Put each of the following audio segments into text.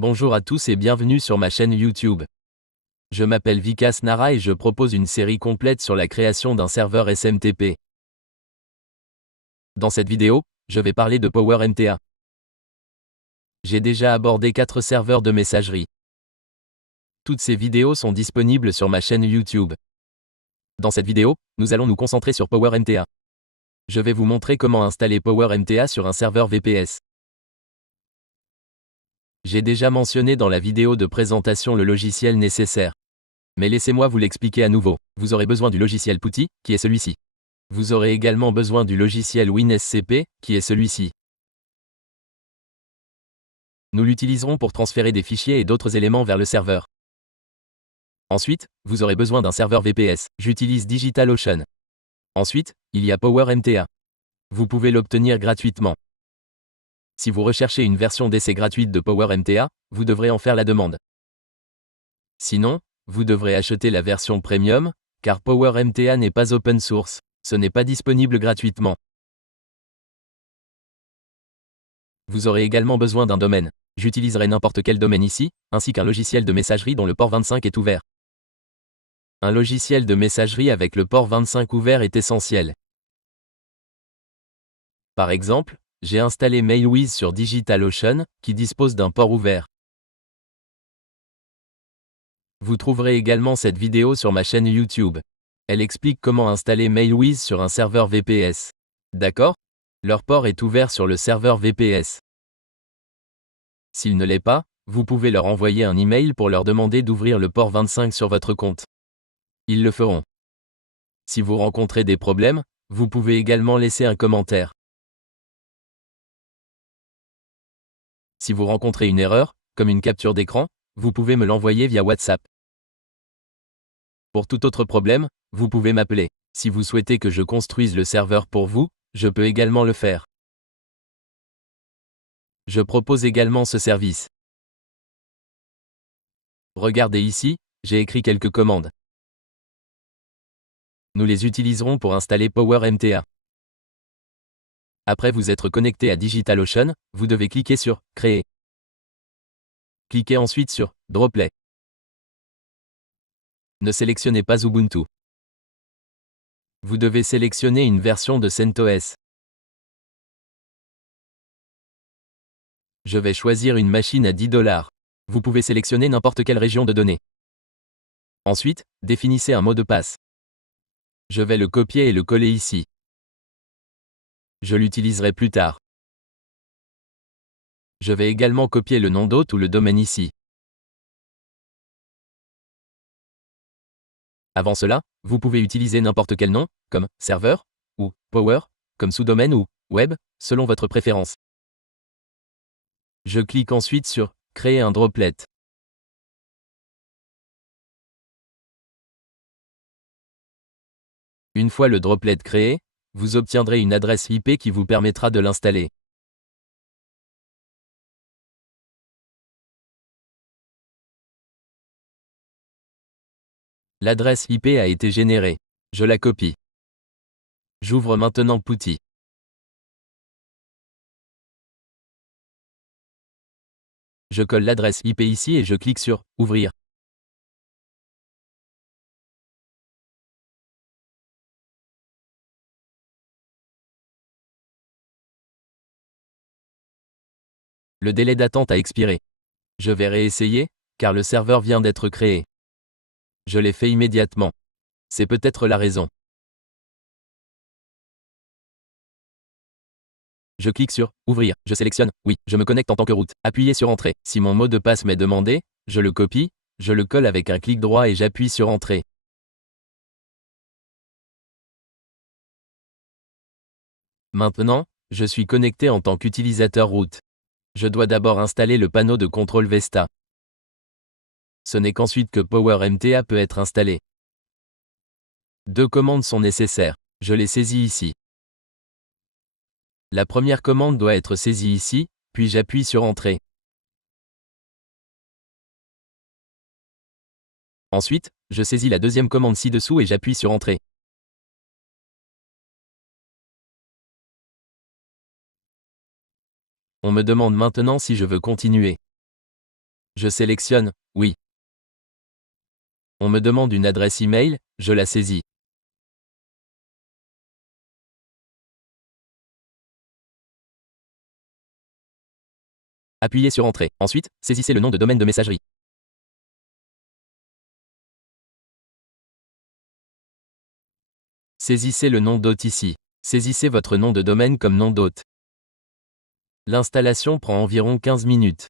Bonjour à tous et bienvenue sur ma chaîne YouTube. Je m'appelle Vikas Nara et je propose une série complète sur la création d'un serveur SMTP. Dans cette vidéo, je vais parler de PowerMTA. J'ai déjà abordé 4 serveurs de messagerie. Toutes ces vidéos sont disponibles sur ma chaîne YouTube. Dans cette vidéo, nous allons nous concentrer sur PowerMTA. Je vais vous montrer comment installer PowerMTA sur un serveur VPS. J'ai déjà mentionné dans la vidéo de présentation le logiciel nécessaire. Mais laissez-moi vous l'expliquer à nouveau. Vous aurez besoin du logiciel PuTTY, qui est celui-ci. Vous aurez également besoin du logiciel WinSCP, qui est celui-ci. Nous l'utiliserons pour transférer des fichiers et d'autres éléments vers le serveur. Ensuite, vous aurez besoin d'un serveur VPS. J'utilise DigitalOcean. Ensuite, il y a PowerMTA. Vous pouvez l'obtenir gratuitement. Si vous recherchez une version d'essai gratuite de PowerMTA, vous devrez en faire la demande. Sinon, vous devrez acheter la version Premium, car PowerMTA n'est pas open source. Ce n'est pas disponible gratuitement. Vous aurez également besoin d'un domaine. J'utiliserai n'importe quel domaine ici, ainsi qu'un logiciel de messagerie dont le port 25 est ouvert. Un logiciel de messagerie avec le port 25 ouvert est essentiel. Par exemple, j'ai installé Mailwiz sur DigitalOcean, qui dispose d'un port ouvert. Vous trouverez également cette vidéo sur ma chaîne YouTube. Elle explique comment installer Mailwiz sur un serveur VPS. D'accord ? Leur port est ouvert sur le serveur VPS. S'il ne l'est pas, vous pouvez leur envoyer un email pour leur demander d'ouvrir le port 25 sur votre compte. Ils le feront. Si vous rencontrez des problèmes, vous pouvez également laisser un commentaire. Si vous rencontrez une erreur, comme une capture d'écran, vous pouvez me l'envoyer via WhatsApp. Pour tout autre problème, vous pouvez m'appeler. Si vous souhaitez que je construise le serveur pour vous, je peux également le faire. Je propose également ce service. Regardez ici, j'ai écrit quelques commandes. Nous les utiliserons pour installer PowerMTA. Après vous être connecté à DigitalOcean, vous devez cliquer sur « Créer ». Cliquez ensuite sur « Droplet ». Ne sélectionnez pas Ubuntu. Vous devez sélectionner une version de CentOS. Je vais choisir une machine à $10. Vous pouvez sélectionner n'importe quelle région de données. Ensuite, définissez un mot de passe. Je vais le copier et le coller ici. Je l'utiliserai plus tard. Je vais également copier le nom d'hôte ou le domaine ici. Avant cela, vous pouvez utiliser n'importe quel nom, comme « serveur » ou « power », comme sous-domaine ou « web », selon votre préférence. Je clique ensuite sur « Créer un droplet ». Une fois le droplet créé, vous obtiendrez une adresse IP qui vous permettra de l'installer. L'adresse IP a été générée. Je la copie. J'ouvre maintenant PuTTY. Je colle l'adresse IP ici et je clique sur « Ouvrir ». Le délai d'attente a expiré. Je vais réessayer, car le serveur vient d'être créé. Je l'ai fait immédiatement. C'est peut-être la raison. Je clique sur « Ouvrir ». Je sélectionne « Oui ». Je me connecte en tant que root. Appuyez sur « Entrée ». Si mon mot de passe m'est demandé, je le copie, je le colle avec un clic droit et j'appuie sur « Entrée ». Maintenant, je suis connecté en tant qu'utilisateur root. Je dois d'abord installer le panneau de contrôle Vesta. Ce n'est qu'ensuite que PowerMTA peut être installé. 2 commandes sont nécessaires. Je les saisis ici. La première commande doit être saisie ici, puis j'appuie sur Entrée. Ensuite, je saisis la deuxième commande ci-dessous et j'appuie sur Entrée. On me demande maintenant si je veux continuer. Je sélectionne « Oui ». On me demande une adresse email, je la saisis. Appuyez sur Entrée. Ensuite, saisissez le nom de domaine de messagerie. Saisissez le nom d'hôte ici. Saisissez votre nom de domaine comme nom d'hôte. L'installation prend environ 15 minutes.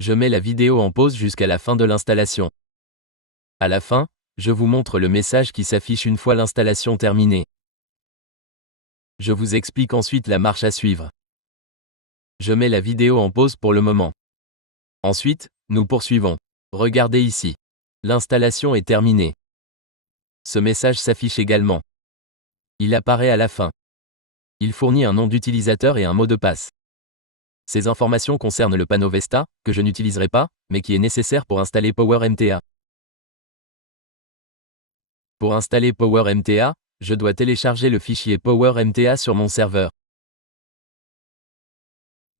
Je mets la vidéo en pause jusqu'à la fin de l'installation. À la fin, je vous montre le message qui s'affiche une fois l'installation terminée. Je vous explique ensuite la marche à suivre. Je mets la vidéo en pause pour le moment. Ensuite, nous poursuivons. Regardez ici. L'installation est terminée. Ce message s'affiche également. Il apparaît à la fin. Il fournit un nom d'utilisateur et un mot de passe. Ces informations concernent le panneau Vesta, que je n'utiliserai pas, mais qui est nécessaire pour installer PowerMTA. Pour installer PowerMTA, je dois télécharger le fichier PowerMTA sur mon serveur.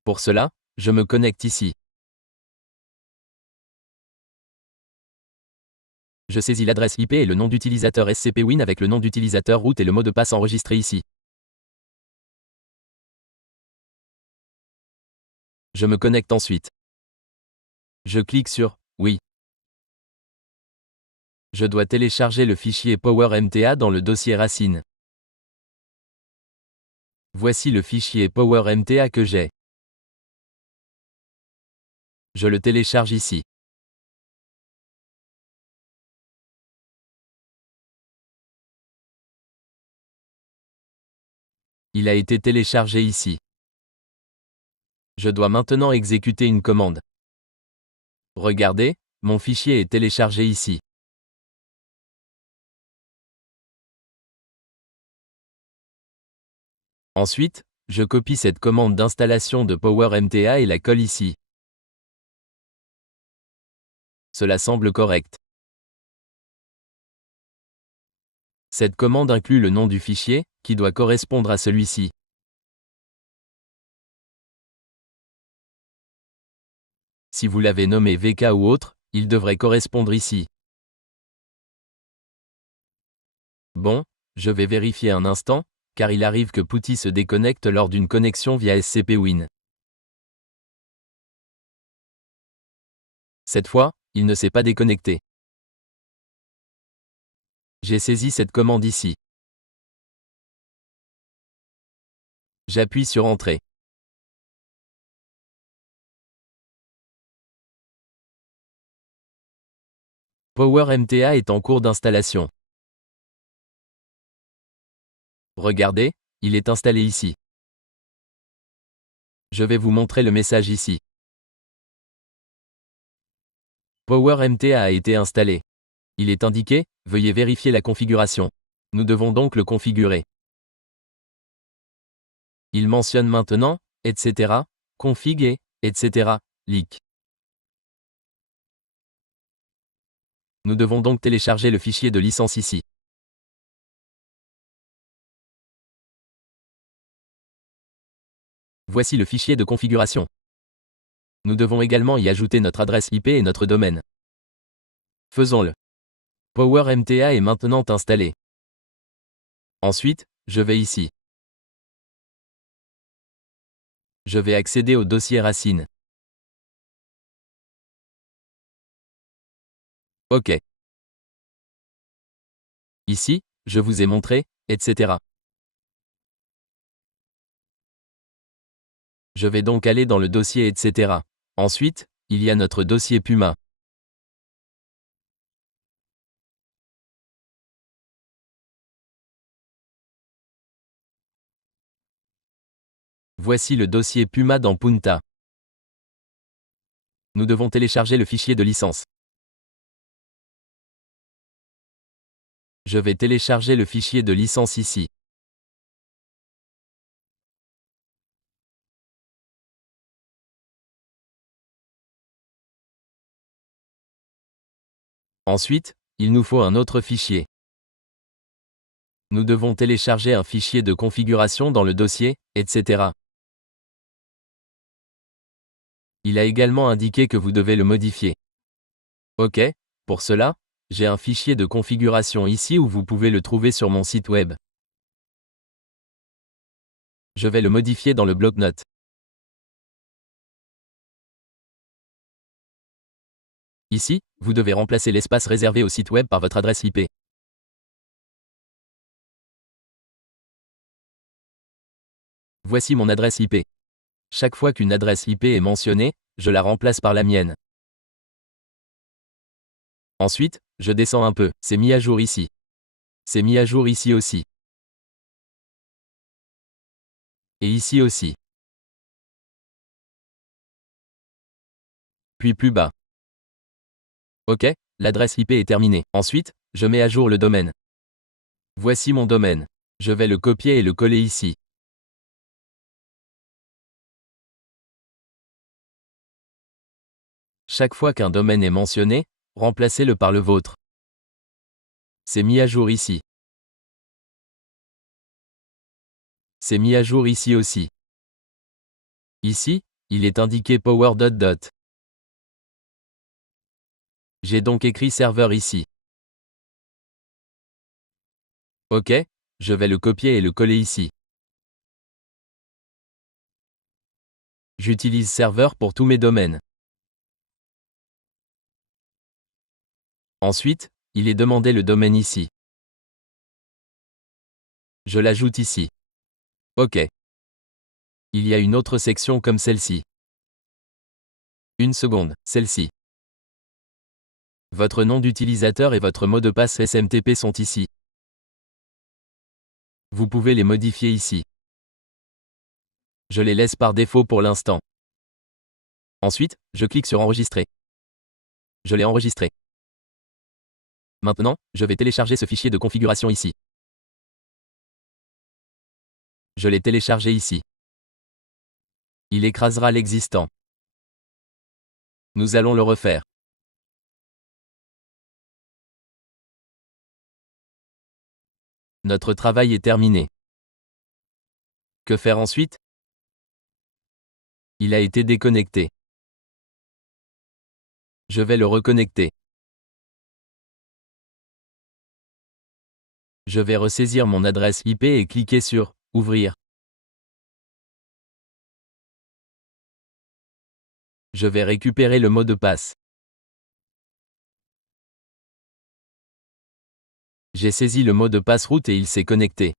Pour cela, je me connecte ici. Je saisis l'adresse IP et le nom d'utilisateur SCPWin avec le nom d'utilisateur root et le mot de passe enregistré ici. Je me connecte ensuite. Je clique sur « Oui ». Je dois télécharger le fichier PowerMTA dans le dossier racine. Voici le fichier PowerMTA que j'ai. Je le télécharge ici. Il a été téléchargé ici. Je dois maintenant exécuter une commande. Regardez, mon fichier est téléchargé ici. Ensuite, je copie cette commande d'installation de PowerMTA et la colle ici. Cela semble correct. Cette commande inclut le nom du fichier, qui doit correspondre à celui-ci. Si vous l'avez nommé VK ou autre, il devrait correspondre ici. Bon, je vais vérifier un instant, car il arrive que PuTTY se déconnecte lors d'une connexion via SCPWin. Cette fois, il ne s'est pas déconnecté. J'ai saisi cette commande ici. J'appuie sur Entrée. PowerMTA est en cours d'installation. Regardez, il est installé ici. Je vais vous montrer le message ici. PowerMTA a été installé. Il est indiqué, veuillez vérifier la configuration. Nous devons donc le configurer. Il mentionne maintenant, etc., config et, etc., leak. Nous devons donc télécharger le fichier de licence ici. Voici le fichier de configuration. Nous devons également y ajouter notre adresse IP et notre domaine. Faisons-le. PowerMTA est maintenant installé. Ensuite, je vais ici. Je vais accéder au dossier racine. OK. Ici, je vous ai montré, etc. Je vais donc aller dans le dossier etc. Ensuite, il y a notre dossier Puma. Voici le dossier Puma dans Punta. Nous devons télécharger le fichier de licence. Je vais télécharger le fichier de licence ici. Ensuite, il nous faut un autre fichier. Nous devons télécharger un fichier de configuration dans le dossier, etc. Il a également indiqué que vous devez le modifier. OK, pour cela, j'ai un fichier de configuration ici où vous pouvez le trouver sur mon site web. Je vais le modifier dans le bloc-notes. Ici, vous devez remplacer l'espace réservé au site web par votre adresse IP. Voici mon adresse IP. Chaque fois qu'une adresse IP est mentionnée, je la remplace par la mienne. Ensuite, je descends un peu, c'est mis à jour ici. C'est mis à jour ici aussi. Et ici aussi. Puis plus bas. OK, l'adresse IP est terminée. Ensuite, je mets à jour le domaine. Voici mon domaine. Je vais le copier et le coller ici. Chaque fois qu'un domaine est mentionné, remplacez-le par le vôtre. C'est mis à jour ici. C'est mis à jour ici aussi. Ici, il est indiqué power. J'ai donc écrit serveur ici. OK, je vais le copier et le coller ici. J'utilise serveur pour tous mes domaines. Ensuite, il est demandé le domaine ici. Je l'ajoute ici. OK. Il y a une autre section comme celle-ci. Une seconde, celle-ci. Votre nom d'utilisateur et votre mot de passe SMTP sont ici. Vous pouvez les modifier ici. Je les laisse par défaut pour l'instant. Ensuite, je clique sur Enregistrer. Je l'ai enregistré. Maintenant, je vais télécharger ce fichier de configuration ici. Je l'ai téléchargé ici. Il écrasera l'existant. Nous allons le refaire. Notre travail est terminé. Que faire ensuite? Il a été déconnecté. Je vais le reconnecter. Je vais ressaisir mon adresse IP et cliquer sur « Ouvrir ». Je vais récupérer le mot de passe. J'ai saisi le mot de passe route et il s'est connecté.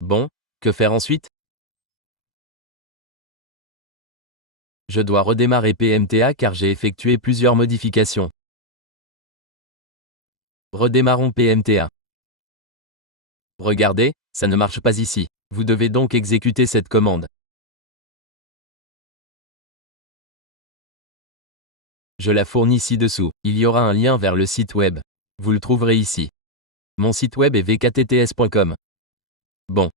Bon, que faire ensuite? Je dois redémarrer PMTA car j'ai effectué plusieurs modifications. Redémarrons PMTA. Regardez, ça ne marche pas ici. Vous devez donc exécuter cette commande. Je la fournis ci-dessous. Il y aura un lien vers le site web. Vous le trouverez ici. Mon site web est vktts.com. Bon.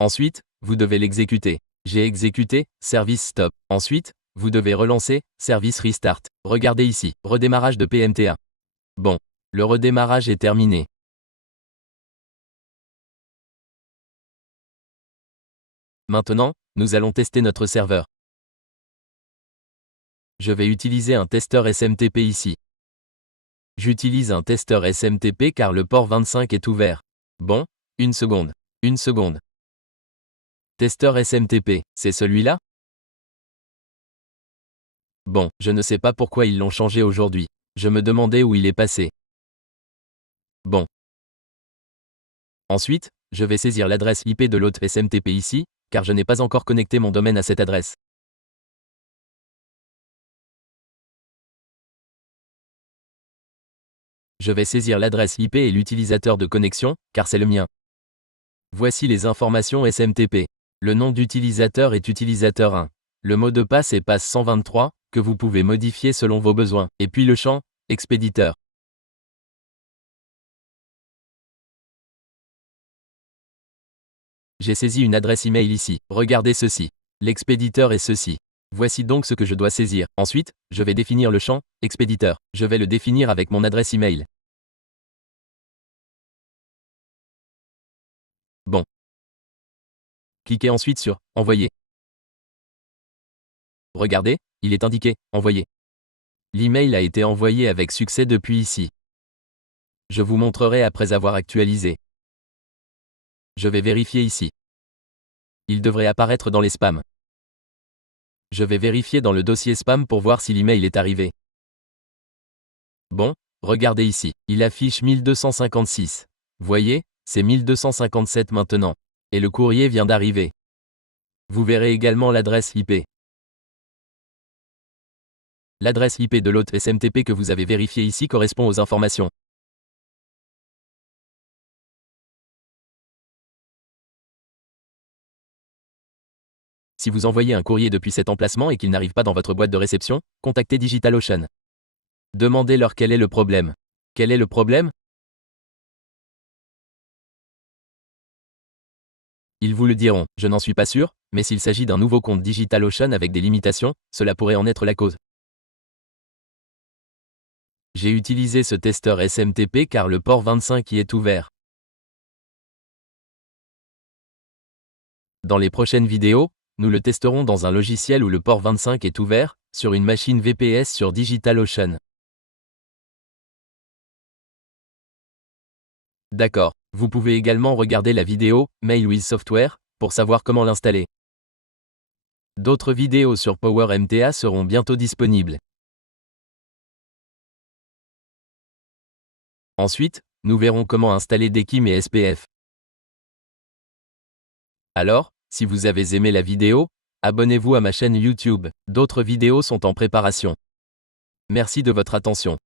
Ensuite, vous devez l'exécuter. J'ai exécuté, service stop. Ensuite, vous devez relancer, service restart. Regardez ici, redémarrage de PMTA. Bon. Le redémarrage est terminé. Maintenant, nous allons tester notre serveur. Je vais utiliser un testeur SMTP ici. J'utilise un testeur SMTP car le port 25 est ouvert. Bon, une seconde. Une seconde. Testeur SMTP, c'est celui-là? Bon, je ne sais pas pourquoi ils l'ont changé aujourd'hui. Je me demandais où il est passé. Bon. Ensuite, je vais saisir l'adresse IP de l'autre SMTP ici, car je n'ai pas encore connecté mon domaine à cette adresse. Je vais saisir l'adresse IP et l'utilisateur de connexion, car c'est le mien. Voici les informations SMTP. Le nom d'utilisateur est utilisateur 1. Le mot de passe est passe 123, que vous pouvez modifier selon vos besoins. Et puis le champ, expéditeur. J'ai saisi une adresse email ici. Regardez ceci. L'expéditeur est ceci. Voici donc ce que je dois saisir. Ensuite, je vais définir le champ, expéditeur. Je vais le définir avec mon adresse email. Cliquez ensuite sur « Envoyer ». Regardez, il est indiqué « Envoyer ». L'email a été envoyé avec succès depuis ici. Je vous montrerai après avoir actualisé. Je vais vérifier ici. Il devrait apparaître dans les spams. Je vais vérifier dans le dossier spam pour voir si l'email est arrivé. Bon, regardez ici, il affiche 1256. Voyez, c'est 1257 maintenant. Et le courrier vient d'arriver. Vous verrez également l'adresse IP. L'adresse IP de l'hôte SMTP que vous avez vérifié ici correspond aux informations. Si vous envoyez un courrier depuis cet emplacement et qu'il n'arrive pas dans votre boîte de réception, contactez DigitalOcean. Demandez-leur quel est le problème. Quel est le problème? Ils vous le diront, je n'en suis pas sûr, mais s'il s'agit d'un nouveau compte DigitalOcean avec des limitations, cela pourrait en être la cause. J'ai utilisé ce testeur SMTP car le port 25 y est ouvert. Dans les prochaines vidéos, nous le testerons dans un logiciel où le port 25 est ouvert, sur une machine VPS sur DigitalOcean. D'accord, vous pouvez également regarder la vidéo « Mail with Software » pour savoir comment l'installer. D'autres vidéos sur PowerMTA seront bientôt disponibles. Ensuite, nous verrons comment installer DKIM et SPF. Alors, si vous avez aimé la vidéo, abonnez-vous à ma chaîne YouTube, d'autres vidéos sont en préparation. Merci de votre attention.